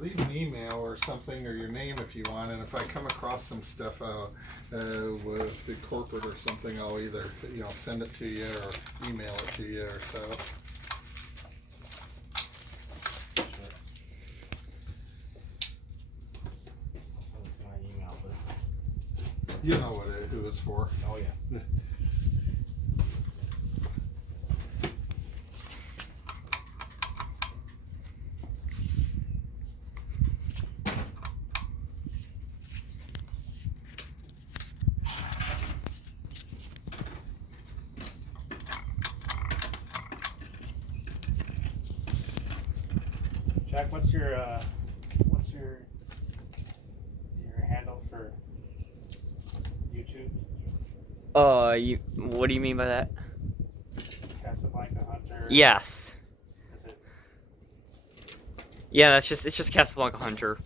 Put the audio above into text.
leave an email or something, or your name if you want, and if I come across some stuff with the corporate or something, I'll either send it to you or email it to you or so. Sure. I'll send it to my email, but You know who it's for. oh yeah. Jack, what's your handle for YouTube? What do you mean by that? Casablanca Hunter. Yes. Is it? Yeah, it's just Casablanca Hunter.